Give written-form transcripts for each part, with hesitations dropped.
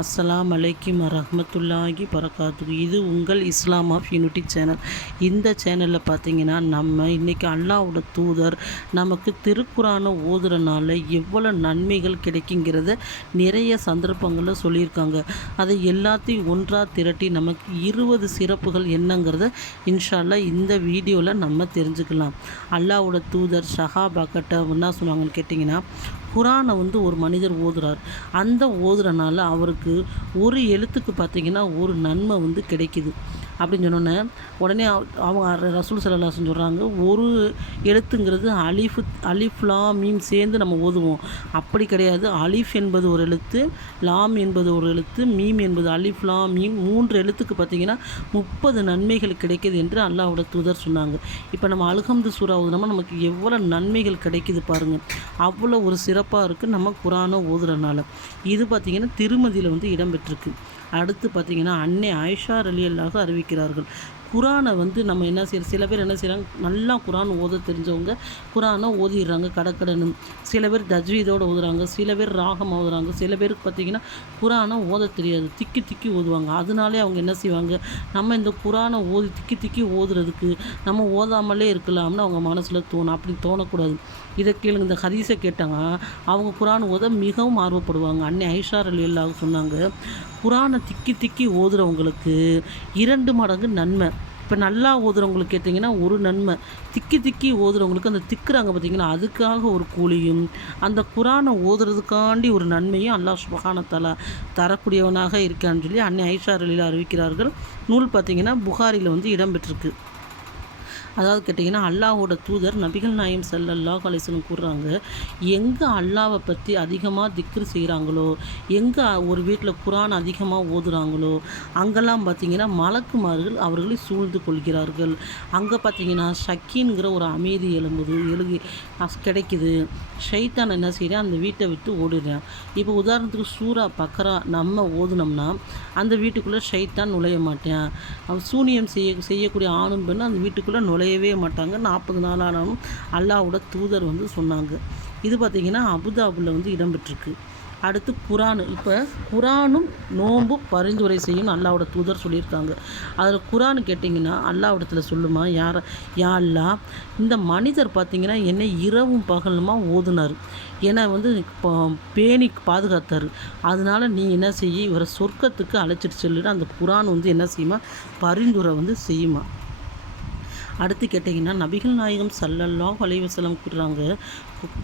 அஸ்ஸலாம் அலைக்கும் வரஹ்மத்துல்லாஹி பரகாத்துஹு. இது உங்கள் இஸ்லாம் ஆஃப் யூனிட்டி சேனல். இந்த சேனலில் பார்த்தீங்கன்னா நம்ம இன்றைக்கி அல்லாஹ்வோட தூதர் நமக்கு திருக்குரானை ஓதுறனால எவ்வளோ நன்மைகள் கிடைக்குங்கிறத நிறைய சந்தர்ப்பங்களில் சொல்லியிருக்காங்க. அதை எல்லாத்தையும் ஒன்றாக திரட்டி நமக்கு 20 சிறப்புகள் என்னங்கிறத இன்ஷா அல்லாஹ் இந்த வீடியோவில் நம்ம தெரிஞ்சுக்கலாம். அல்லாஹ்வோட தூதர் சஹாபாக்கிட்ட என்ன சொன்னாங்கன்னு கேட்டிங்கன்னா, குரானை ஒரு மனிதர் ஓதுறார். அந்த ஓதுறனால அவருக்கு ஒரு எழுத்துக்கு பார்த்திங்கன்னா ஒரு நன்மை கிடைக்குது அப்படின்னு சொன்னோன்னே உடனே அவங்க ரசூல் ஸல்லல்லாஹு அலைஹி வஸல்லம் சொல்கிறாங்க, ஒரு எழுத்துங்கிறது அலிஃப் லாம் மீம் சேர்ந்து நம்ம ஓதுவோம். அப்படி கிடையாது. அலிஃப் என்பது ஒரு எழுத்து, லாம் என்பது ஒரு எழுத்து, மீம் என்பது அலிஃப் லாம் மீம் 3 எழுத்துக்கு பார்த்திங்கன்னா 30 நன்மைகள் கிடைக்குது என்று அல்லாஹ்வோட தூதர் சொன்னாங்க. இப்போ நம்ம அல்ஹம்து சூரா ஓதுனோம்னா நமக்கு எவ்வளோ நன்மைகள் கிடைக்குது பாருங்கள். அவ்வளோ ஒரு சிறப்பாக இருக்குது நம்ம குரானை ஓதுறனால. இது பார்த்திங்கன்னா திருமதியில் இடம்பெற்றிருக்கு. அடுத்து பார்த்திங்கன்னா அன்னை ஆயிஷா ரலியல்லாஹு அறிவிக்கிறார்கள், குரானை நம்ம என்ன செய்யறோம், சில பேர் என்ன செய்கிறாங்க, நல்லா குரான் ஓத தெரிஞ்சவங்க குரானை ஓதிடுறாங்க கடக்கடன்னு. சில பேர் தஜ்வீதோடு ஓதுறாங்க, சில பேர் ராகம் ஓதுறாங்க, சில பேருக்கு பார்த்திங்கன்னா குரானை ஓத தெரியாது, திக்கி திக்கி ஓதுவாங்க. அதனாலே அவங்க என்ன செய்வாங்க, நம்ம இந்த குரானை திக்கி திக்கி ஓதுறதுக்கு நம்ம ஓதாமலே இருக்கலாம்னு அவங்க மனசில் தோணும். அப்படி தோணக்கூடாது. இதை கேளுங்க, இந்த ஹதீஸை கேட்டாங்க, அவங்க குரான் ஓத மிகவும் ஆர்வப்படுவாங்க. அன்னை ஆயிஷா ரலியல்லாஹு சொன்னாங்க, குரானை திக்கி திக்கி ஓதுறவங்களுக்கு 2 மடங்கு நன்மை. இப்போ நல்லா ஓதுறவங்களுக்கு கேட்டிங்கன்னா ஒரு நன்மை, திக்கி திக்கி ஓதுறவங்களுக்கு அந்த திக்குறாங்க பார்த்திங்கன்னா அதுக்காக ஒரு கூலியும், அந்த குரானை ஓதுறதுக்காண்டி ஒரு நன்மையும் அல்லாஹ் சுப்ஹானஹு வ தஆலா தரக்கூடியவனாக இருக்கான்னு சொல்லி அன்னை ஆயிஷா ரலியல்லாஹு அறிவிக்கிறார்கள். நூல் பார்த்திங்கன்னா புகாரியில் இடம்பெற்றிருக்கு. அதாவது கேட்டிங்கன்னா அல்லாஹ்வோட தூதர் நபிகள் நாயகம் ஸல்லல்லாஹு அலைஹி வஸல்லம் கூறுறாங்க, எங்கே அல்லாஹ்வை பற்றி அதிகமாக திக்ரு செய்கிறாங்களோ, எங்கே ஒரு வீட்டில் குரான் அதிகமாக ஓதுறாங்களோ அங்கெல்லாம் பார்த்திங்கன்னா மலக்குமார்கள் அவர்களை சூழ்ந்து கொள்கிறார்கள். அங்கே பார்த்திங்கன்னா ஷக்கீன்கிற ஒரு அமைதி கிடைக்குது. ஷைத்தான் என்ன செய்கிறான், அந்த வீட்டை விட்டு ஓடிடுறான். இப்போ உதாரணத்துக்கு சூரா பக்ரா நம்ம ஓதுனோம்னா அந்த வீட்டுக்குள்ளே ஷைத்தான் நுழைய மாட்டான். சூனியம் செய்யக்கூடிய ஆணும் பெண்ணும் அந்த வீட்டுக்குள்ளே நுழையவே மாட்டாங்க. 40 நாள் ஆனாலும் அல்லாஹ்வோட தூதர் சொன்னாங்க. இது பார்த்திங்கன்னா அபுதாபில் இடம்பெற்றிருக்கு. அடுத்து குரானு. இப்போ குரானும் நோன்பு பரிந்துரை செய்யும் அல்லாஹ்வோட தூதர் சொல்லியிருக்காங்க. அதில் குரானு கேட்டிங்கன்னா அல்லாஹ்விடத்தில் சொல்லுமா, யா அல்லாஹ், இந்த மனிதர் பார்த்திங்கன்னா என்னை இரவும் பகலுமா ஓதுனார், என்னை பேணி பாதுகாத்தார், அதனால் நீ என்ன செய்ய, இவரை சொர்க்கத்துக்கு அழைச்சிட்டு சொல்லிட்டு அந்த குரான் என்ன செய்யுமா, பரிந்துரை செய்யுமா. அடுத்து கேட்டிங்கன்னா நபிகள் நாயகம் ஸல்லல்லாஹு அலைஹி வஸல்லம் கூறுறாங்க,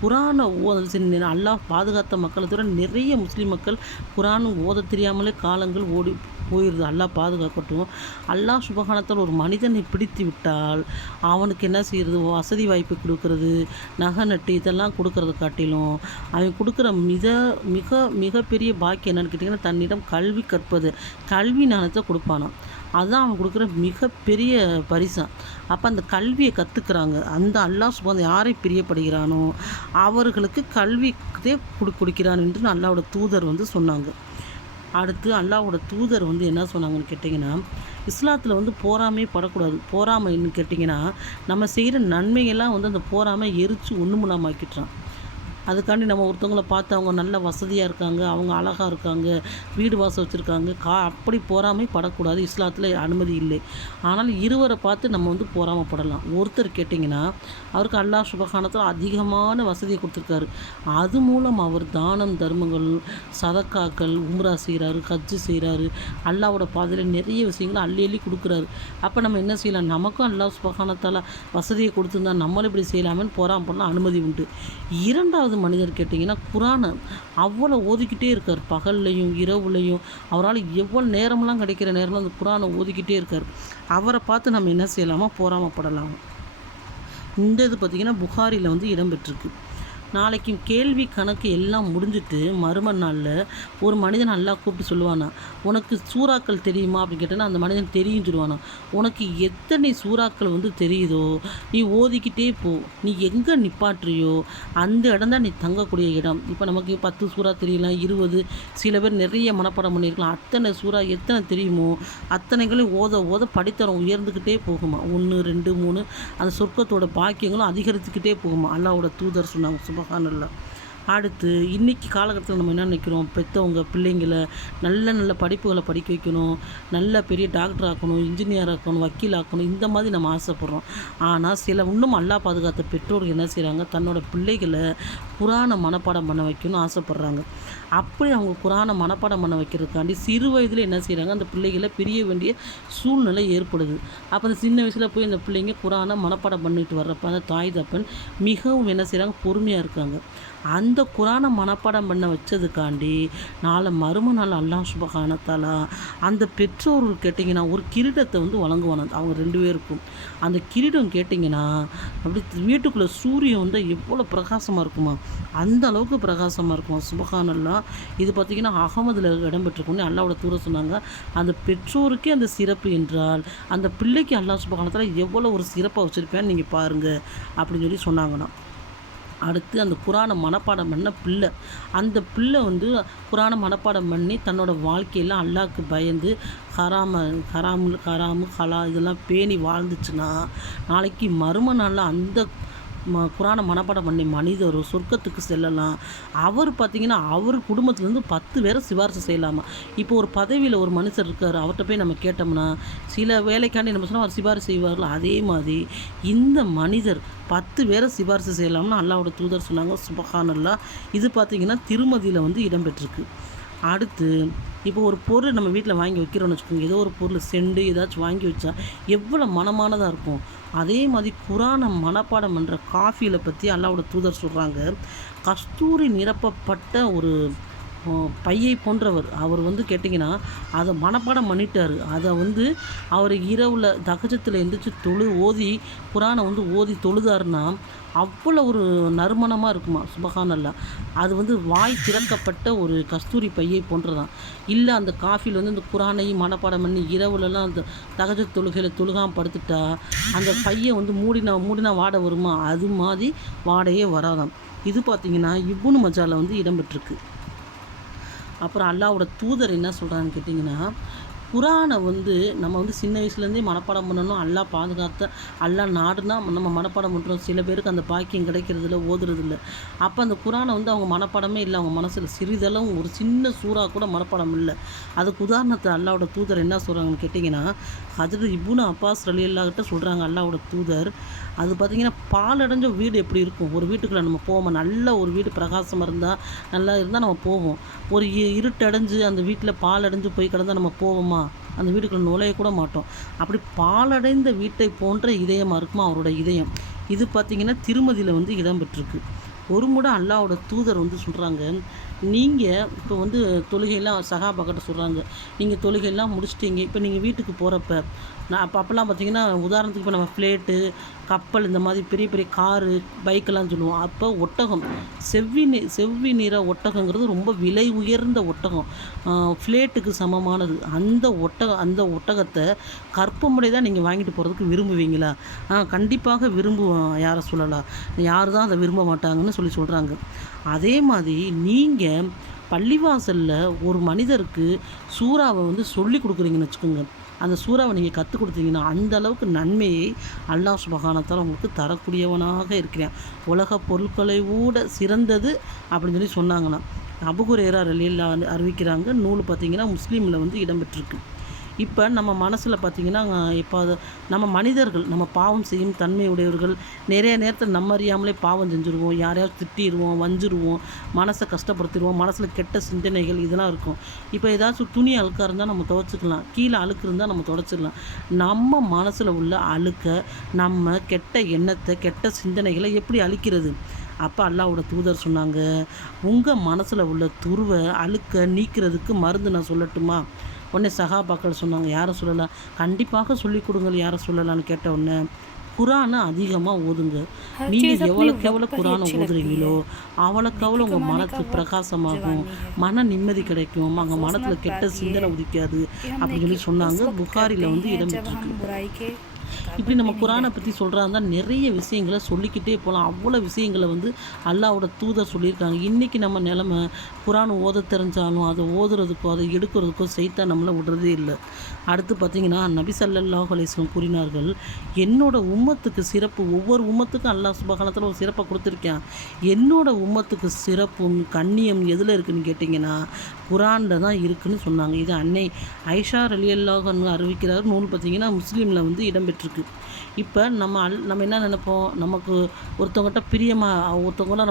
குரானை அல்லாஹ் பாதுகாத்த மக்களை தவிர நிறைய முஸ்லீம் மக்கள் குரான் ஓத தெரியாமலே காலங்கள் ஓடி போயிடுது. அல்லாஹ் பாதுகாக்கட்டும். அல்லாஹ் சுப்ஹானஹு வ தஆலா ஒரு மனிதனை பிடித்து விட்டால் அவனுக்கு என்ன செய்கிறது, வசதி வாய்ப்பு கொடுக்கறது, நகை நட்டு இதெல்லாம் கொடுக்கறத காட்டிலும் அவன் கொடுக்குற மிகப்பெரிய பாக்கியம் என்னென்னு கேட்டிங்கன்னா தன்னிடம் கல்வி கற்பது, கல்வி ஞானத்தை கொடுப்பானாம். அதுதான் அவன் கொடுக்குற மிகப்பெரிய பரிசான். அப்போ அந்த கல்வியை கற்றுக்குறாங்க. அந்த அல்லாஹ் சுப்ஹானஹு யாரை பிரியப்படுகிறானோ அவர்களுக்கு கல்வியே கொடுக்கிறான் என்று அல்லாஹ்வோட தூதர் சொன்னாங்க. அடுத்து அல்லாஹ்வோட தூதர் என்ன சொன்னாங்கன்னு கேட்டிங்கன்னா, இஸ்லாத்தில் பொறாமை படக்கூடாது. பொறாமைன்னு கேட்டிங்கன்னா நம்ம செய்கிற நன்மையெல்லாம் அந்த பொறாமை எரித்து ஒன்றுமுலாமாக்கிட்டுறான். அதுக்காண்டி நம்ம ஒருத்தவங்களை பார்த்து அவங்க நல்ல வசதியாக இருக்காங்க, அவங்க அழகாக இருக்காங்க, வீடு வாசல் வச்சுருக்காங்க, அப்படி பொறாமை படக்கூடாது. இஸ்லாத்தில் அனுமதி இல்லை. ஆனால் இருவரை பார்த்து நம்ம பொறாமைப்படலாம். ஒருத்தர் கேட்டிங்கன்னா அவருக்கு அல்லாஹ் சுப்ஹானஹு வ தஆலா அதிகமான வசதியை கொடுத்துருக்காரு. அது மூலம் அவர் தானம் தர்மங்கள், சதக்காக்கள், உம்ரா செய்கிறாரு, ஹஜ்ஜு செய்கிறாரு, அல்லாஹ்வோட பாதையில் நிறைய விஷயங்களை அள்ளி அள்ளி கொடுக்குறாரு. அப்போ நம்ம என்ன செய்யலாம், நமக்கும் அல்லாஹ் சுப்ஹானஹு வ தஆலா வசதியை கொடுத்துருந்தா நம்மளும் இப்படி செய்யலாமேன்னு பொறாமைப்படலாம், அனுமதி உண்டு. இரண்டாவது மனிதர் கேட்டிங்கன்னா குரானை அவ்வளோ ஓதிக்கிட்டே இருக்கார். பகல்லையும் இரவுலையும் அவரால் எவ்வளோ நேரமெல்லாம் கிடைக்கிற நேரம்லாம் அந்த குரானை ஓதிக்கிட்டே இருக்கார். அவரை பார்த்து நம்ம என்ன செய்யலாமா, பொறாமைப்படலாம். இந்த இது பார்த்திங்கன்னா புகாரியில் இடம்பெற்றிருக்கு. நாளைக்கு கேள்வி கணக்கு எல்லாம் முடிஞ்சுட்டு மறும நாளில் ஒரு மனிதன் நல்லா கூப்பிட்டு சொல்லுவானா, உனக்கு சூறாக்கள் தெரியுமா அப்படின்னு கேட்டேன்னா அந்த மனிதன் தெரியும் சொல்லுவானா. உனக்கு எத்தனை சூறாக்கள் தெரியுதோ நீ ஓதிக்கிட்டே போ, நீ எங்கே நிப்பாட்டுறியோ அந்த இடம் தான் நீ தங்கக்கூடிய இடம். இப்போ நமக்கு 10 சூறா தெரியலாம், 20, சில பேர் நிறைய மனப்பாடம் பண்ணியிருக்கலாம். அத்தனை சூறா எத்தனை தெரியுமோ அத்தனைகளையும் ஓத ஓத படித்தரம் உயர்ந்துக்கிட்டே போகுமா. 1, 2, 3 அந்த சொர்க்கத்தோட பாக்கியங்களும் அதிகரித்துக்கிட்டே போகுமா. அல்லாஹ்வோட தூதர் சொன்னாங்க. சுப்ஹானல்லாஹ். அடுத்து இன்றைக்கி காலகட்டத்தில் நம்ம என்ன நினைக்கிறோம், பெற்றவங்க பிள்ளைங்களை நல்ல நல்ல படிப்புகளை படிக்க வைக்கணும், நல்ல பெரிய டாக்டர் ஆக்கணும், இன்ஜினியர் ஆக்கணும், வக்கீல் ஆக்கணும், இந்த மாதிரி நம்ம ஆசைப்பட்றோம். ஆனால் சில இன்னும் அல்லாஹ் பாதுகாத்த பெற்றோர்கள் என்ன செய்கிறாங்க, தன்னோட பிள்ளைகளை குரானை மனப்பாடம் பண்ண வைக்கணும்னு ஆசைப்பட்றாங்க. அப்படி அவங்க குரானை மனப்பாடம் பண்ண வைக்கிறதுக்காண்டி சிறு வயதில் என்ன செய்கிறாங்க, அந்த பிள்ளைகளை பிரிய வேண்டிய சூழ்நிலை ஏற்படுது. அப்போ அந்த சின்ன வயசில் போய் அந்த பிள்ளைங்க குரானை மனப்பாடம் பண்ணிட்டு வர்றப்ப அந்த தாய் தப்பன் மிகவும் என்ன செய்கிறாங்க, பொறுமையாக இருக்காங்க. அந்த குரானை மனப்பாடம் பண்ண வச்சதுக்காண்டி மறும நாள் அல்லாஹ் சுப்ஹானஹு வ தஆலா அந்த பெற்றோர்கள் கேட்டிங்கன்னா ஒரு கிரீடத்தை வந்து வழங்குவாங்க அவங்க 2 பேருக்கும். அந்த கிரீடம் கேட்டிங்கன்னா அப்படி வீட்டுக்குள்ளே சூரியன் வந்து எவ்வளோ பிரகாசமாக இருக்குமா, அந்த அளவுக்கு பிரகாசமாக இருக்குமா. சுப்ஹானல்லாஹ். இது பார்த்திங்கன்னா அகமதில் இடம்பெற்றிருக்குன்னு அல்லாஹ்வோட தூதர் சொன்னாங்க. அந்த பெற்றோருக்கே அந்த சிறப்பு என்றால் அந்த பிள்ளைக்கு அல்லாஹ் சுப்ஹானஹு வ தஆலா எவ்வளோ ஒரு சிறப்பாக வச்சுருப்பேன்னு நீங்கள் பாருங்கள் அப்படின்னு சொல்லி சொன்னாங்கன்னா. அடுத்து அந்த குரானை மனப்பாடம் பண்ண பிள்ளை, அந்த பிள்ளை வந்து குரானை மனப்பாடம் பண்ணி தன்னோட வாழ்க்கையில் அல்லாஹ்க்கு பயந்து ஹராமு ஹலா இதெல்லாம் பேணி வாழ்ந்துச்சுன்னா நாளைக்கு மறும நாளில் அந்த குரானை மனப்பாடம் பண்ணி மனிதர் சொர்க்கத்துக்கு செல்லலாம். அவர் பார்த்திங்கன்னா அவர் குடும்பத்துலேருந்து 10 பேரை சிபாரிசு செய்யலாமா. இப்போ ஒரு பதவியில் ஒரு மனுஷர் இருக்கார், அவர்கிட்ட போய் நம்ம கேட்டோம்னா சில வேலைக்காண்டி நம்ம சொன்னால் அவர் சிபாரிசு செய்வார்கள். அதே மாதிரி இந்த மனிதர் 10 பேரை சிபாரிசு செய்யலாம்னு அல்லாஹ்வோட தூதர் சொன்னாங்க. சுப்ஹானல்லாஹ். இது பார்த்திங்கன்னா திருமதியில் வந்து இடம்பெற்றிருக்கு. அடுத்து இப்போ ஒரு பொருள் நம்ம வீட்டில் வாங்கி வைக்கிறோன்னு வச்சுக்கோங்க, ஏதோ ஒரு பொருள் செண்டு ஏதாச்சும் வாங்கி வச்சா எவ்வளோ மனமானதாக இருக்கும். அதே மாதிரி குரானை மனப்பாடம் பண்ணுற காஃபியில் பற்றி அல்லாஹ்வோட தூதர் சொல்கிறாங்க, கஸ்தூரி நிரப்பப்பட்ட ஒரு பையை போன்றவர். அவர் வந்து கேட்டிங்கன்னா அதை மனப்பாடம் பண்ணிட்டார். அதை வந்து அவர் இரவில் தகஜத்தில் எழுந்திரிச்சு ஓதி குரானை வந்து ஓதி தொழுதாருன்னா அவ்வளோ ஒரு நறுமணமாக இருக்குமா. சுப்ஹானல்லாஹ். அது வந்து வாய் திறக்கப்பட்ட ஒரு கஸ்தூரி பையை போன்றதான். இல்லை அந்த காஃபியில் வந்து இந்த குரானையும் மனப்பாடம் பண்ணி இரவுலலாம் அந்த தகஜத் தொழுகையில் தொழுகாமல் படுத்துட்டா அந்த பையை வந்து மூடினா வாடை வருமா, அது மாதிரி வாடையே வராதாம். இது பார்த்திங்கன்னா இப்னு மஜால வந்து இடம்பெற்றிருக்கு. அப்புறம் அல்லாஹ்வோட தூதர் என்ன சொல்கிறான்னு கேட்டிங்கன்னா, குரானை வந்து நம்ம வந்து சின்ன வயசுலேருந்தே மனப்பாடம் பண்ணணும். அல்லாஹ் பாதுகாத்த அல்லாஹ் நாடுனா நம்ம மனப்பாடம் பண்ணுறோம். சில பேருக்கு அந்த பாக்கியம் கிடைக்கிறதில்ல, ஓதுறதில்ல. அப்போ அந்த குரானை வந்து அவங்க மனப்பாடமே இல்லை, அவங்க மனசில் சிறிதளவும் ஒரு சின்ன சூறா கூட மனப்பாடம் இல்லை. அதுக்கு உதாரணத்தை அல்லாஹ்வோட தூதர் என்ன சொல்கிறாங்கன்னு கேட்டிங்கன்னா, ஹஜ்ரத் இப்னு அப்பாஸ் ரலியல்லாஹு கிட்ட சொல்கிறாங்க அல்லாஹ்வோட தூதர், அது பார்த்திங்கன்னா பாலடைஞ்ச வீடு எப்படி இருக்கும், ஒரு வீட்டுக்குள்ளே நம்ம போவோம், நல்ல ஒரு வீடு பிரகாசமாக இருந்தால் நல்லா இருந்தால் நம்ம போவோம். ஒரு இருட்டடைஞ்சு அந்த வீட்டில் பாலடைஞ்சு போய் கிடந்தால் நம்ம போவோமா, அந்த வீட்டுக்குள்ள நுழையக்கூட மாட்டோம். அப்படி பாலடைந்த வீட்டை போன்ற இதயமாக இருக்குமா அவரோட இதயம். இது பார்த்திங்கன்னா திருமதியில் வந்து இடம்பெற்றிருக்கு. ஒரு முறை அல்லாஹ்வோட தூதர் வந்து சொல்கிறாங்க, நீங்கள் இப்போ வந்து தொழுகையெல்லாம் சஹாபாக்கிட்ட சொல்கிறாங்க, நீங்கள் தொழுகையெல்லாம் முடிச்சிட்டிங்க, இப்போ நீங்கள் வீட்டுக்கு போகிறப்ப அப்போல்லாம் பார்த்திங்கன்னா உதாரணத்துக்கு இப்போ நம்ம ஃப்ளைட்டு கப்பல் இந்த மாதிரி பெரிய பெரிய காரு பைக்கெல்லாம் சொல்லுவோம். அப்போ ஒட்டகம் செவ்வி நிற ஒட்டகங்கிறது ரொம்ப விலை உயர்ந்த ஒட்டகம், ஃப்ளைட்டுக்கு சமமானது. அந்த ஒட்டகத்தை கற்பமுறை தான் நீங்கள் வாங்கிட்டு போகிறதுக்கு விரும்புவீங்களா? கண்டிப்பாக விரும்புவோம் யாரை சொல்லலாம், யார் தான் அதை விரும்ப மாட்டாங்கன்னு சொல்கிறாங்க. அதே மாதிரி நீங்கள் பள்ளிவாசலில் ஒரு மனிதருக்கு சூறாவை வந்து சொல்லி கொடுக்குறீங்கன்னு வச்சுக்கோங்க, அந்த சூறாவை நீங்கள் கற்றுக் கொடுத்தீங்கன்னா அந்த அளவுக்கு நன்மையை அல்லாஹ் சுப்ஹானஹு வ தஆலா உங்களுக்கு தரக்கூடியவனாக இருக்கிறான். உலக பொருட்களை கூட சிறந்தது அப்படின்னு சொல்லி சொன்னாங்களாம். அபூ ஹுரைரா ரலியல்லாஹு அறிவிக்கிறாங்க. நூல் பார்த்திங்கன்னா முஸ்லீமில் வந்து இடம்பெற்றிருக்கு. இப்போ நம்ம மனசில் பார்த்திங்கன்னா இப்போ நம்ம மனிதர்கள் நம்ம பாவம் செய்யும் தன்மை உடையவர்கள். நிறைய நேரத்தில் நம்ம அறியாமலே பாவம் செஞ்சுருவோம், யாரையாவது திட்டிடுவோம், வஞ்சிருவோம், மனசை கஷ்டப்படுத்திடுவோம், மனசில் கெட்ட சிந்தனைகள் இதெல்லாம் இருக்கும். இப்போ ஏதாச்சும் துணி அழுக்காக இருந்தால் நம்ம துவைச்சிக்கலாம், கீழே அழுக்கு இருந்தால் நம்ம துடைச்சிடலாம். நம்ம மனசில் உள்ள அழுக்கை, நம்ம கெட்ட எண்ணத்தை, கெட்ட சிந்தனைகளை எப்படி அழிக்கிறது? அப்போ அல்லாஹ்வோட தூதர் சொன்னாங்க, உங்கள் மனசில் உள்ள துருவை அழுக்கை நீக்கிறதுக்கு மருந்து நான் சொல்லட்டுமா? உடனே சஹாபாக்கள் சொன்னாங்க, யாரை சொல்லலாம்? கண்டிப்பாக சொல்லிக் கொடுங்கள், யாரை சொல்லலான்னு கேட்ட உடனே குரானை அதிகமாக ஓதுங்க. நீங்கள் எவ்வளோக்கு எவ்வளோ குரானை ஓதுறீங்களோ அவ்வளோக்கு அவ்வளோ உங்கள் மனத்து பிரகாசமாகும், மன நிம்மதி கிடைக்கும், அங்கே மனத்தில் கெட்ட சிந்தனை உதிக்காது அப்படின்னு சொல்லி சொன்னாங்க. புகாரியில் வந்து இடம்பெற்றிருக்கு. இப்படி நம்ம குரானை பற்றி சொல்கிறா இருந்தால் நிறைய விஷயங்களை சொல்லிக்கிட்டே போகலாம். அவ்வளோ விஷயங்களை வந்து அல்லாஹ்வோட தூதர் சொல்லியிருக்காங்க. இன்றைக்கி நம்ம நிலமை குரான் ஓத தெரிஞ்சாலும் அதை ஓதுறதுக்கோ அதை எடுக்கிறதுக்கோ சைத்தான் நம்மளை விடுறதே இல்லை. அடுத்து பார்த்திங்கன்னா நபி ஸல்லல்லாஹு அலைஹி வஸல்லம் கூறினார்கள், என்னோட உம்மத்துக்கு சிறப்பு, ஒவ்வொரு உம்மத்துக்கும் அல்லாஹ் சுப்ஹானஹு ஒரு சிறப்பை கொடுத்துருக்கேன். என்னோட உம்மத்துக்கு சிறப்பும் கண்ணியம் எதில் இருக்குதுன்னு கேட்டிங்கன்னா குரானில் தான் இருக்குதுன்னு சொன்னாங்க. இது அன்னை ஐஷா ரலியல்லாஹு அன்ஹா அறிவிக்கிறார். நூல் பார்த்திங்கன்னா முஸ்லீமில் வந்து இடம்பெற்றிருக்கு. இப்போ நம்ம என்ன நினைப்போம், நமக்கு ஒருத்தவங்ககிட்ட ஒருத்தவங்கள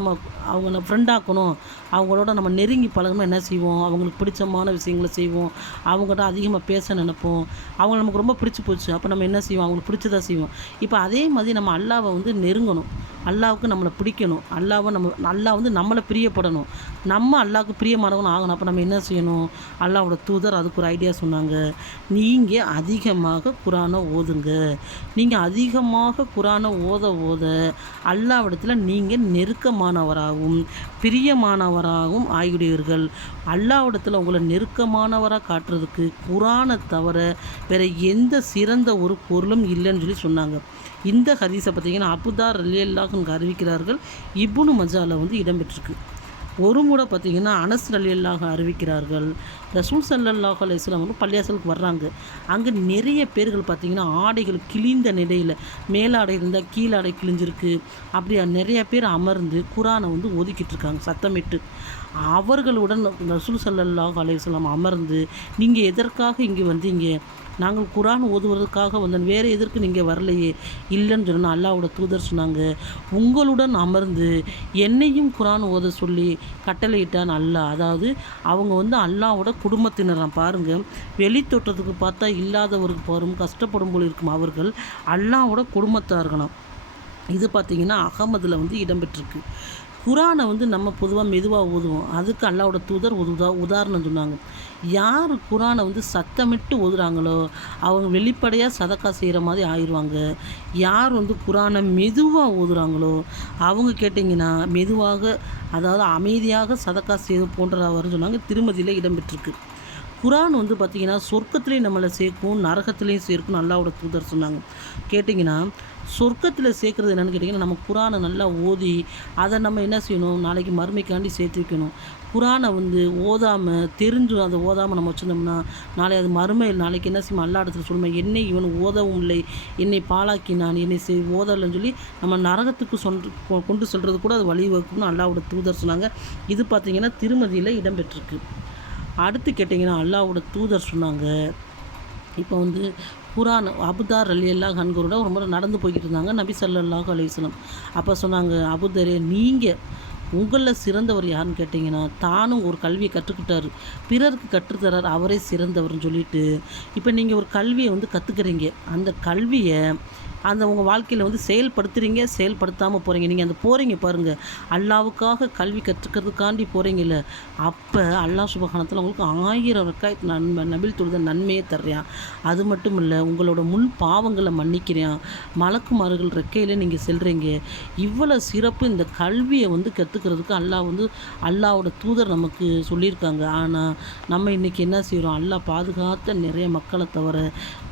அவங்க ஃப்ரெண்டாக்கணும், அவங்களோட நம்ம நெருங்கி பழகணும். என்ன செய்வோம், அவங்களுக்கு பிடிச்சமான விஷயங்களை செய்வோம், அவங்கள்ட்ட அதிகமாக பேச நினைப்போம். அவங்க நமக்கு ரொம்ப பிடிச்சி போச்சு, அப்போ நம்ம என்ன செய்வோம், அவங்களுக்கு பிடிச்சதாக செய்வோம். இப்போ அதே மாதிரி நம்ம அல்லாவை வந்து நெருங்கணும், அல்லாவுக்கு நம்மளை பிடிக்கணும், அல்லாஹ் வந்து நம்மளை பிரியப்படணும், நம்ம அல்லாவுக்கு பிரியமானவனும் ஆகணும். அப்போ நம்ம என்ன செய்யணும், அல்லாஹ்வோட தூதர் அதுக்கு ஒரு ஐடியா சொன்னாங்க. நீங்கள் அதிகமாக குரானை ஓதுங்க. நீங்கள் அதிகமாக குரானை ஓத அல்லாஹ்விடத்தில் நீங்கள் நெருக்கமானவராகவும் பிரியமானவராகவும் ஆகிவிடுவீர்கள். அல்லாஹ்விடத்தில் உங்களை நெருக்கமானவராக காட்டுறதுக்கு குரானை தவிர வேறு எந்த சிறந்த ஒரு பொருளும் இல்லைன்னு சொல்லி சொன்னாங்க. இந்த ஹதீஸை பார்த்திங்கன்னா அபூதர் ரலியல்லாஹு அன்ஹு அறிவிக்கிறார்கள். இப்னு மஜாவில் வந்து இடம்பெற்றிருக்கு. ஒரு முறை பார்த்திங்கன்னா அனஸ் ரலியல்லாஹு அறிவிக்கிறார்கள், ரசூல் ஸல்லல்லாஹு அலைஹி வஸல்லம் வந்து பள்ளியாசலுக்கு வர்றாங்க. அங்கே நிறைய பேர்கள் பார்த்திங்கன்னா ஆடைகள் கிழிந்த நிலையில், மேலாடை இருந்தால் கீழாடை கிழிஞ்சிருக்கு, அப்படியா நிறைய பேர் அமர்ந்து குரானை வந்து ஒதுக்கிட்டு இருக்காங்க சத்தமிட்டு. அவர்களுடன் ரசூல் ஸல்லல்லாஹு அலைஹி வஸல்லம் அமர்ந்து, நீங்கள் எதற்காக இங்கே வந்தீங்க, நாங்கள் குரான் ஓதுவதற்காக வந்தோம், வேறு எதற்கு நீங்கள் வரலையே, இல்லைன்னு சொன்னால் அல்லாஹ்வோட தூதர் சொன்னாங்க, உங்களுடன் அமர்ந்து என்னையும் குரான் ஓத சொல்லி கட்டளையிட்டான் அல்லாஹ். அதாவது அவங்க வந்து அல்லாஹ்வோட குடும்பத்தினராம். பாருங்கள், வெளி தோற்றத்துக்கு பார்த்தா இல்லாதவருக்கு பாரும் கஷ்டப்படும் போல் இருக்கும், அவர்கள் அல்லாஹ்வோட குடும்பத்தார்களாம். இது பார்த்திங்கன்னா அகமதில் வந்து இடம்பெற்றிருக்கு. குரானை வந்து நம்ம பொதுவாக மெதுவாக ஓதுவோம், அதுக்கு அல்லாஹ்வோட தூதர் உதாரணம் சொன்னாங்க. யார் குரானை வந்து சத்தமிட்டு ஓதுறாங்களோ அவங்க வெளிப்படையாக சதக்கா செய்கிற மாதிரி ஆயிடுவாங்க. யார் வந்து குரானை மெதுவாக ஓதுறாங்களோ அவங்க கேட்டிங்கன்னா மெதுவாக, அதாவது அமைதியாக சதக்கா செய்து போன்றவர்னு சொன்னாங்க. திருமதியில் இடம்பெற்றிருக்கு. குரான் வந்து பார்த்திங்கன்னா சொர்க்கத்துலேயும் நம்மளை சேர்க்கும், நரகத்துலேயும் சேர்க்கும் அல்லாஹ்வோட தூதர் சொன்னாங்க. கேட்டிங்கன்னா சொர்க்கத்தில் சேர்க்குறது என்னென்னு கேட்டிங்கன்னா, நம்ம குரானை நல்லா ஓதி அதை நம்ம என்ன செய்யணும், நாளைக்கு மறுமைக்காண்டி சேர்த்து வைக்கணும். குரானை வந்து அதை ஓதாமல் நம்ம வச்சுருந்தோம்னா அது மறுமையில் நாளைக்கு என்ன செய்யும், அல்லாஹ் இடத்துல சொல்லுமா, என்னை இவன் ஓதவும் இல்லை, என்னை பாழாக்கினான், என்னை ஓதலைன்னு சொல்லி நம்ம நரகத்துக்கு கொண்டு செல்வது கூட அது வழிவகுக்கும்னு அல்லாஹ்வோட தூதர் சொன்னாங்க. இது பார்த்திங்கன்னா திருமதியில் இடம்பெற்றிருக்கு. அடுத்து கேட்டிங்கன்னா அல்லாஹ்வோட தூதர் சொன்னாங்க, இப்போ வந்து குரான் அபூதர் ரலியல்லாஹு அன்ஹுவோட ஒரு முறை நடந்து போய்கிட்டு இருந்தாங்க நபி ஸல்லல்லாஹு அலைஹி வஸல்லம். அப்போ சொன்னாங்க, அபூதரே, நீங்கள் உங்களில் சிறந்தவர் யாருன்னு கேட்டிங்கன்னா, தானும் ஒரு கல்வியை கற்றுக்கிட்டார், பிறருக்கு கற்றுத்தரார், அவரே சிறந்தவர்னு சொல்லிட்டு, இப்போ நீங்கள் ஒரு கல்வியை வந்து கற்றுக்குறீங்க, அந்த கல்வியை உங்கள் வாழ்க்கையில் வந்து செயல்படுத்துகிறீங்க, செயல்படுத்தாமல் போகிறீங்க. நீங்கள் அந்த போகிறீங்க பாருங்கள், அல்லாவுக்காக கல்வி கற்றுக்கிறதுக்காண்டி போகிறீங்கல்ல, அப்போ அல்லாஹ் சுப்ஹானஹு உங்களுக்கு 1000 ரக்காயத் நபில் தொழுத நன்மையை தர்றான். அது மட்டும் இல்லை, உங்களோட முன் பாவங்களை மன்னிக்கிறான், மலக்குமார்கள் ரெக்கையில் நீங்கள் செல்கிறீங்க. இவ்வளோ சிறப்பு இந்த கல்வியை வந்து கற்றுக்கிறதுக்கு அல்லாஹ்வோட தூதர் நமக்கு சொல்லியிருக்காங்க. ஆனால் நம்ம இன்றைக்கி என்ன செய்கிறோம், அல்லாஹ் பாதுகாத்த நிறைய மக்களை தவிர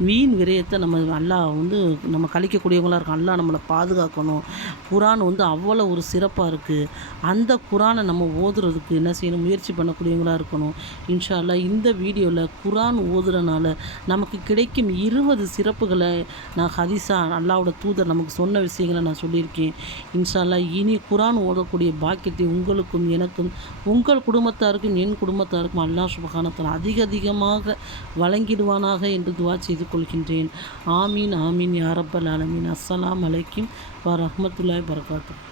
வீண் விரயத்தை அல்லாஹ் வந்து நம்ம கழிக்கக்கூடியவங்களாக இருக்கும். அல்லாஹ் நம்மளை பாதுகாக்கணும். குரான் வந்து அவ்வளோ ஒரு சிறப்பாக இருக்குது. அந்த குரானை நம்ம ஓதுறதுக்கு என்ன செய்யணும், முயற்சி பண்ணக்கூடியவங்களாக இருக்கணும். இன்ஷா அல்லாஹ் இந்த வீடியோவில் குரான் ஓதுறனால நமக்கு கிடைக்கும் 20 சிறப்புகளை நான் ஹதீஸா அல்லாஹ்வோட தூதர் நமக்கு சொன்ன விஷயங்களை நான் சொல்லியிருக்கேன். இன்ஷா அல்லாஹ் இனி குரான் ஓதக்கூடிய பாக்கியத்தை உங்களுக்கும் எனக்கும் உங்கள் குடும்பத்தாருக்கும் என் குடும்பத்தாருக்கும் அல்லாஹ் சுப்ஹானஹு வ தஆலா அதிகமாக வழங்கிடுவானாக என்று துஆ செய்து கொள்கின்றேன். ஆமீன் ஆமீன் யா ரப்பல் ஆலமீன். அஸ்ஸலாமு அலைக்கும் வரஹ்மத்துல்லாஹி வபரகாத்துஹு.